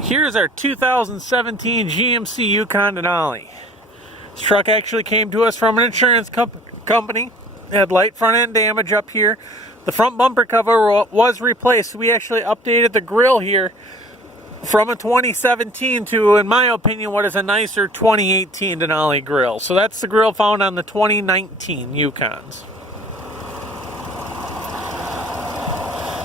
Here's our 2017 GMC Yukon Denali. This truck actually came to us from an insurance company. It had light front end damage up here. The front bumper cover was replaced. We actually updated the grille here from a 2017 to, in my opinion, what is a nicer 2018 Denali grille. So that's the grille found on the 2019 Yukons.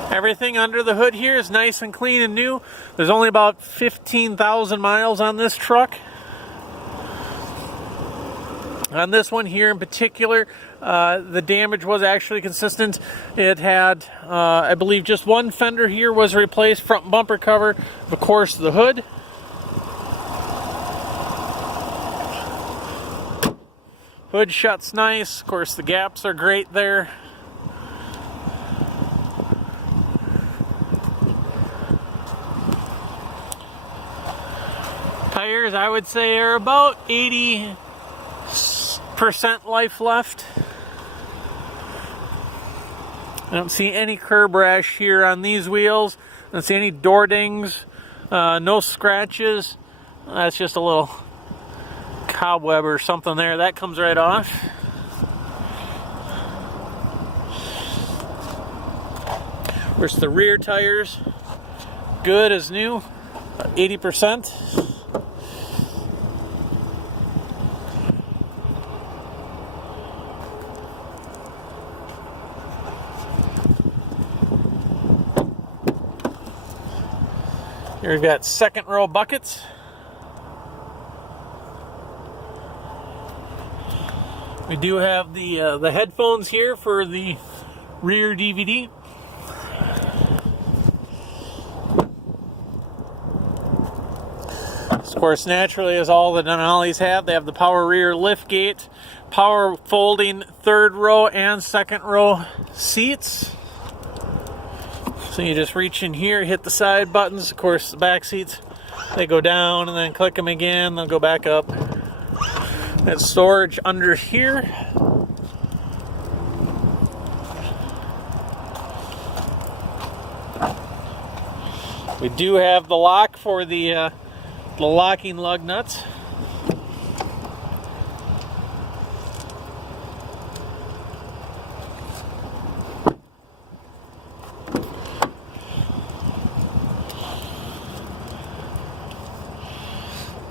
Everything under the hood here is nice and clean and new. There's only about 15,000 miles on this truck. On this one here in particular, the damage was actually consistent. It had, I believe, just one fender here was replaced, front bumper cover, of course the hood. Hood shuts nice, of course the gaps are great there. Tires, I would say, are about 80% life left. I don't see any curb rash here on these wheels. I don't see any door dings, no scratches. That's just a little cobweb or something there. That comes right off. Where's the rear tires? Good as new, 80%. Here we've got second row buckets. We do have the headphones here for the rear DVD. Of course, naturally, as all the Denalis have, they have the power rear lift gate, power folding third row and second row seats. So you just reach in here, hit the side buttons. Of course, the back seats, they go down and then click them again, they'll go back up. There's storage under here. We do have the lock for the locking lug nuts.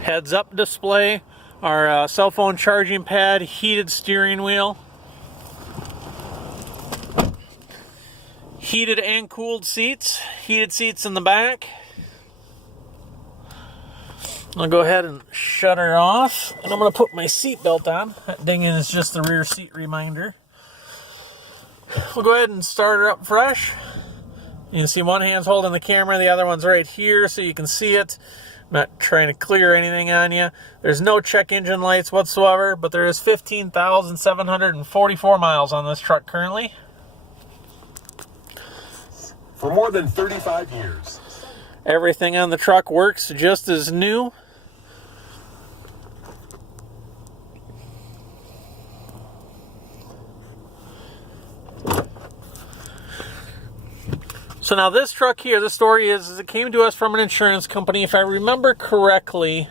Heads up display, our cell phone charging pad, heated steering wheel, heated and cooled seats, heated seats in the back. I'll go ahead and shut her off, and I'm going to put my seat belt on. That dinging is just the rear seat reminder. We'll go ahead and start her up fresh. You can see one hand's holding the camera, the other one's right here so you can see it. I'm not trying to clear anything on you. There's no check engine lights whatsoever, but there is 15,744 miles on this truck currently. For more than 35 years. Everything on the truck works just as new. So now this truck here, the story is it came to us from an insurance company. If I remember correctly,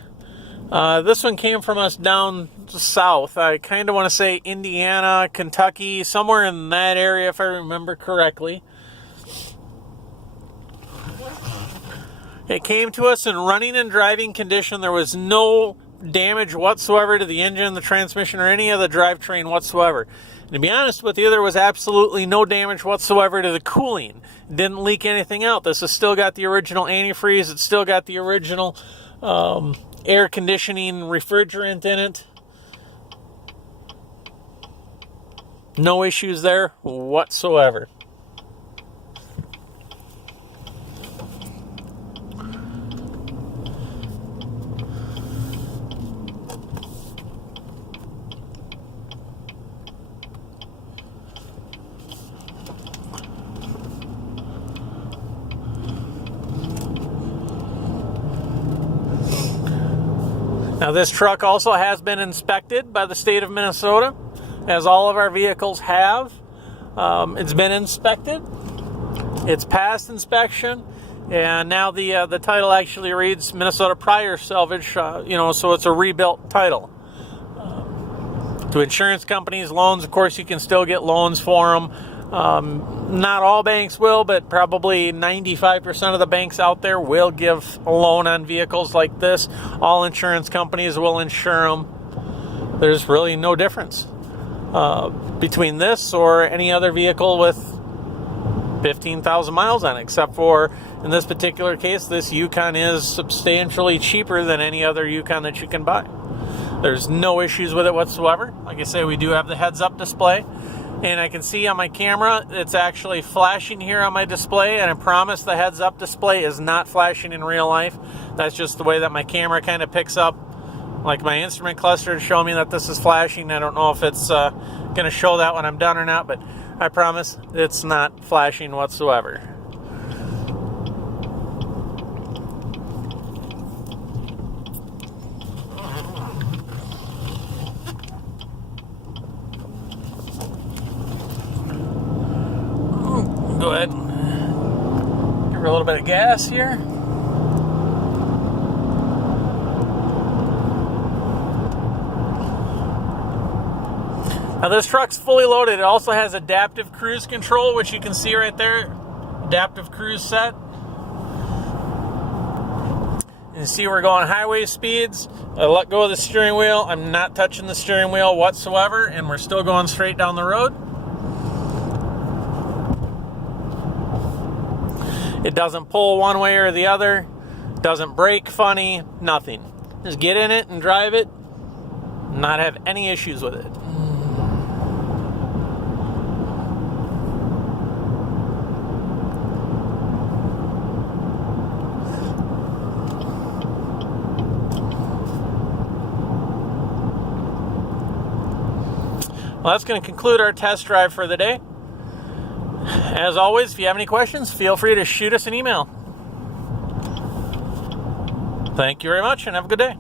this one came from us down south. I kind of want to say Indiana, Kentucky, somewhere in that area if I remember correctly. It came to us in running and driving condition. There was no damage whatsoever to the engine, the transmission, or any of the drivetrain whatsoever. And to be honest with you, there was absolutely no damage whatsoever to the cooling. It didn't leak anything out. This has still got the original antifreeze. It's still got the original air conditioning refrigerant in it. No issues there whatsoever. Now this truck also has been inspected by the state of Minnesota, as all of our vehicles have. It's been inspected. It's passed inspection. And now the title actually reads Minnesota Prior Salvage, so it's a rebuilt title. To insurance companies, loans, of course, you can still get loans for them. Not all banks will, but probably 95% of the banks out there will give a loan on vehicles like this. All insurance companies will insure them. There's really no difference between this or any other vehicle with 15,000 miles on it, except for, in this particular case, this Yukon is substantially cheaper than any other Yukon that you can buy. There's no issues with it whatsoever. Like I say, we do have the heads-up display, and I can see on my camera it's actually flashing here on my display, and I promise the heads-up display is not flashing in real life. That's just the way that my camera kind of picks up, like my instrument cluster, to show me that this is flashing. I don't know if it's going to show that when I'm done or not, but I promise it's not flashing whatsoever. Go ahead and give her a little bit of gas here. Now this truck's fully loaded. It also has adaptive cruise control, which you can see right there. Adaptive cruise set. You see we're going highway speeds. I let go of the steering wheel. I'm not touching the steering wheel whatsoever, and we're still going straight down the road. It doesn't pull one way or the other. Doesn't brake funny. Nothing. Just get in it and drive it. Not have any issues with it. Well, that's going to conclude our test drive for the day. As always, if you have any questions, feel free to shoot us an email. Thank you very much, and have a good day.